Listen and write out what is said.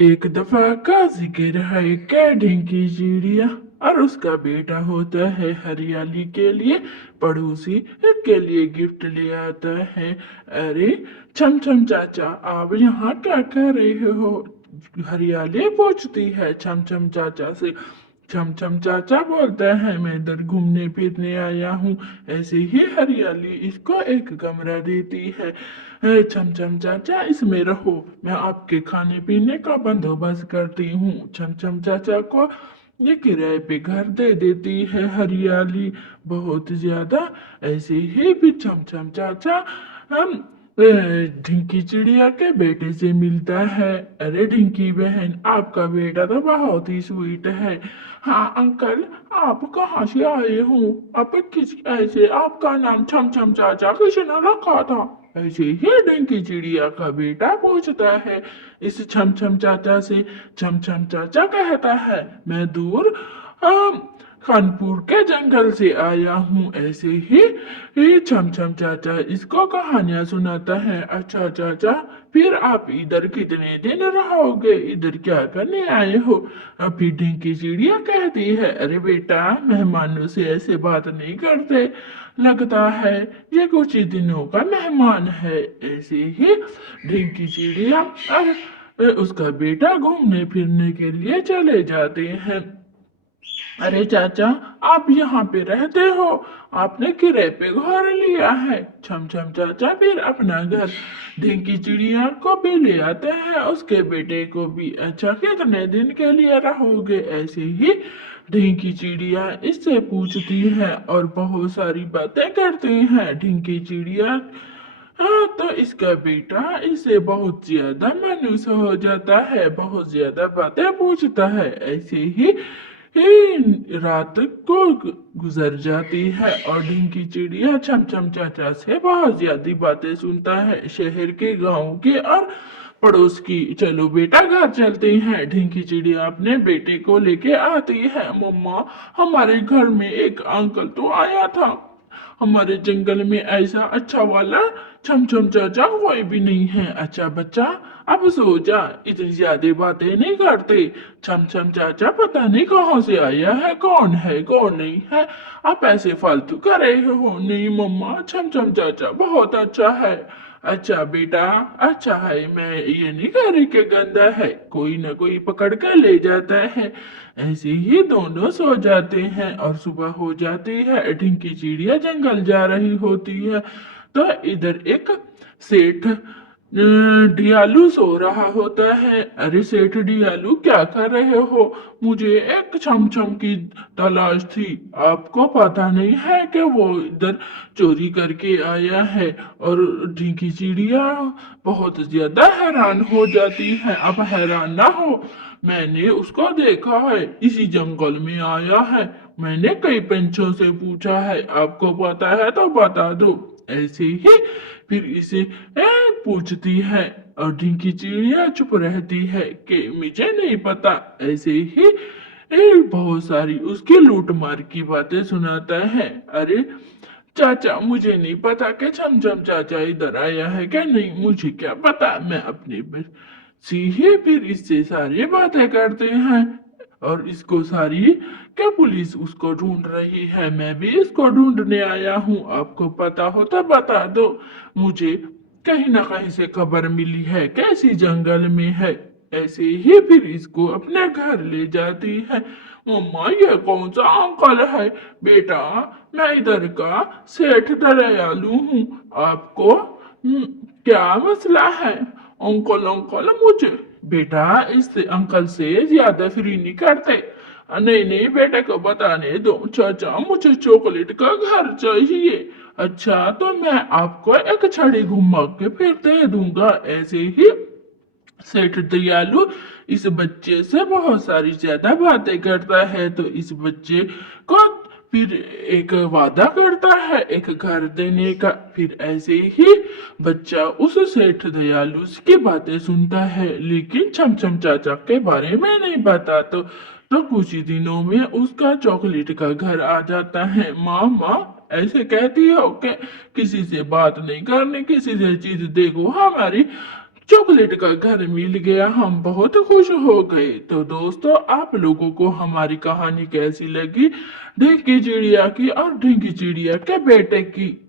एक दफा का जिक्र है कि ढिंकी चिड़िया और उसका बेटा होता है हरियाली के लिए पड़ोसी के लिए गिफ्ट ले आता है। अरे छम छम चाचा, आप यहाँ क्या कर रहे हो? हरियाली पूछती है छम छम चाचा से। छम छम चाचा बोलता है, मैं इधर घूमने फिरने आया हूँ। ऐसे ही हरियाली इसको एक कमरा देती है। छम छम चाचा, इसमें रहो, मैं आपके खाने पीने का बंदोबस्त करती हूँ। छम छम चाचा को ये किराए पे घर दे देती है हरियाली, बहुत ज्यादा। ऐसे ही भी छम छम चाचा हम ढिंकी चिड़िया के बेटे से मिलता है। अरे ढिंकी बहन, आपका बेटा तो बहुत ही स्वीट है। हाँ अंकल, आप कहाँ से आए हो? आप किस ऐसे आपका नाम छम छम चाचा किसने रखा था? ऐसे ही ढिंकी चिड़िया का बेटा पूछता है इस छम छम चाचा से। छम छम चाचा कहता है, मैं दूर अम, कानपुर के जंगल से आया हूँ। ऐसे ही ये छम छम चाचा इसको कहानियां सुनाता है। अच्छा चाचा, फिर आप इधर कितने दिन रहोगे? इधर क्या करने आए हो? अभी ढिंकी चिड़िया कहती है, अरे बेटा, मेहमानों से ऐसे बात नहीं करते, लगता है ये कुछ ही दिनों का मेहमान है। ऐसे ही ढिंकी चिड़िया और उसका बेटा घूमने फिरने के लिए चले जाते हैं। अरे चाचा, आप यहाँ पे रहते हो? आपने किराए पे घर लिया है? छम छम चाचा फिर अपना घर ढिंकी चिड़िया को भी ले आते हैं, उसके बेटे को भी। अच्छा, कितने दिन के लिए रहोगे? ऐसे ही ढिंकी चिड़िया इससे पूछती है और बहुत सारी बातें करती है ढिंकी चिड़िया। हाँ, तो इसका बेटा इससे बहुत ज्यादा मायूस हो जाता है, बहुत ज्यादा बातें पूछता है। ऐसे ही रात को गुजर जाती है और ढिंकी चिड़िया छम छम चाचा से बहुत ज्यादा बातें सुनता है, शहर के, गांव के और पड़ोस की। चलो बेटा, घर चलते हैं। ढिंकी चिड़िया अपने बेटे को लेके आती है। मम्मा, हमारे घर में एक अंकल तो आया था, हमारे जंगल में ऐसा अच्छा वाला छम छम चाचा कोई भी नहीं है। अच्छा बच्चा, अब सो जा, इतनी ज्यादा बातें नहीं करते। छम छम चाचा पता नहीं कहाँ से आया है कौन नहीं है, आप ऐसे फालतू कर रहे हो। नहीं मम्मा, छम छम चाचा बहुत अच्छा है। अच्छा बेटा, अच्छा है, मैं ये नहीं कह रही कि गंदा है, कोई ना कोई पकड़ कर ले जाता है। ऐसे ही दोनों सो जाते हैं और सुबह हो जाती है। ढिंकी चिड़िया जंगल जा रही होती है तो इधर एक सेठ डियालू सो रहा होता है। अरे सेठ डियालू, क्या कर रहे हो? मुझे एक छमछम की तलाश थी, आपको पता नहीं है कि वो इधर चोरी करके आया है? और ढींकी चिड़िया बहुत ज्यादा हैरान हो जाती है। अब हैरान ना हो, मैंने उसको देखा है, इसी जंगल में आया है। मैंने कई पंछों से पूछा है, आपको पता है तो बता दो। ऐसे ही फिर इसे पूछती है और ढींकी चिड़िया चुप रहती है कि मुझे नहीं पता। ऐसे ही बहुत सारी उसकी लूट मार की बातें सुनाता है। अरे चाचा, मुझे नहीं पता कि छमछम चाचा इधर आया है क्या नहीं, मुझे क्या पता, मैं अपने सीधे फिर इससे सारी बातें करते हैं और इसको सारी क्या पुलिस उसको ढूंढ रही है, मैं भी इसको ढूंढने आया हूँ, आपको पता हो तो बता दो। मुझे कहीं ना कहीं से खबर मिली है कैसी जंगल में है। ऐसे ही फिर इसको अपने घर ले जाती है। मम्मा, ये कौन सा अंकल है? बेटा, मैं इधर का सेठ दयालु हूँ, आपको क्या मसला है? अंकल अंकल मुझे, बेटा इस अंकल से ज्यादा फ्री नहीं करते। नहीं नहीं, बेटे को बताने दो। चाचा, मुझे चॉकलेट का घर चाहिए। अच्छा, तो मैं आपको एक छड़ी घुमा के फिर दे दूंगा। ऐसे ही सेठ दयालु इस बच्चे से बहुत सारी ज्यादा बातें करता है, तो इस बच्चे को फिर एक वादा करता है एक घर देने का। फिर ऐसे ही बच्चा उस सेठ दयालु की बातें सुनता है, लेकिन छमछम चाचा के बारे में नहीं पता। तो कुछ ही दिनों में उसका चॉकलेट का घर आ जाता है। माँ माँ, ऐसे कहती हो कि किसी से बात नहीं करनी, किसी से चीज देखो, हमारी चॉकलेट का घर मिल गया, हम बहुत खुश हो गए। तो दोस्तों, आप लोगों को हमारी कहानी कैसी लगी, ढींकी चिड़िया की और ढींकी चिड़िया के बेटे की?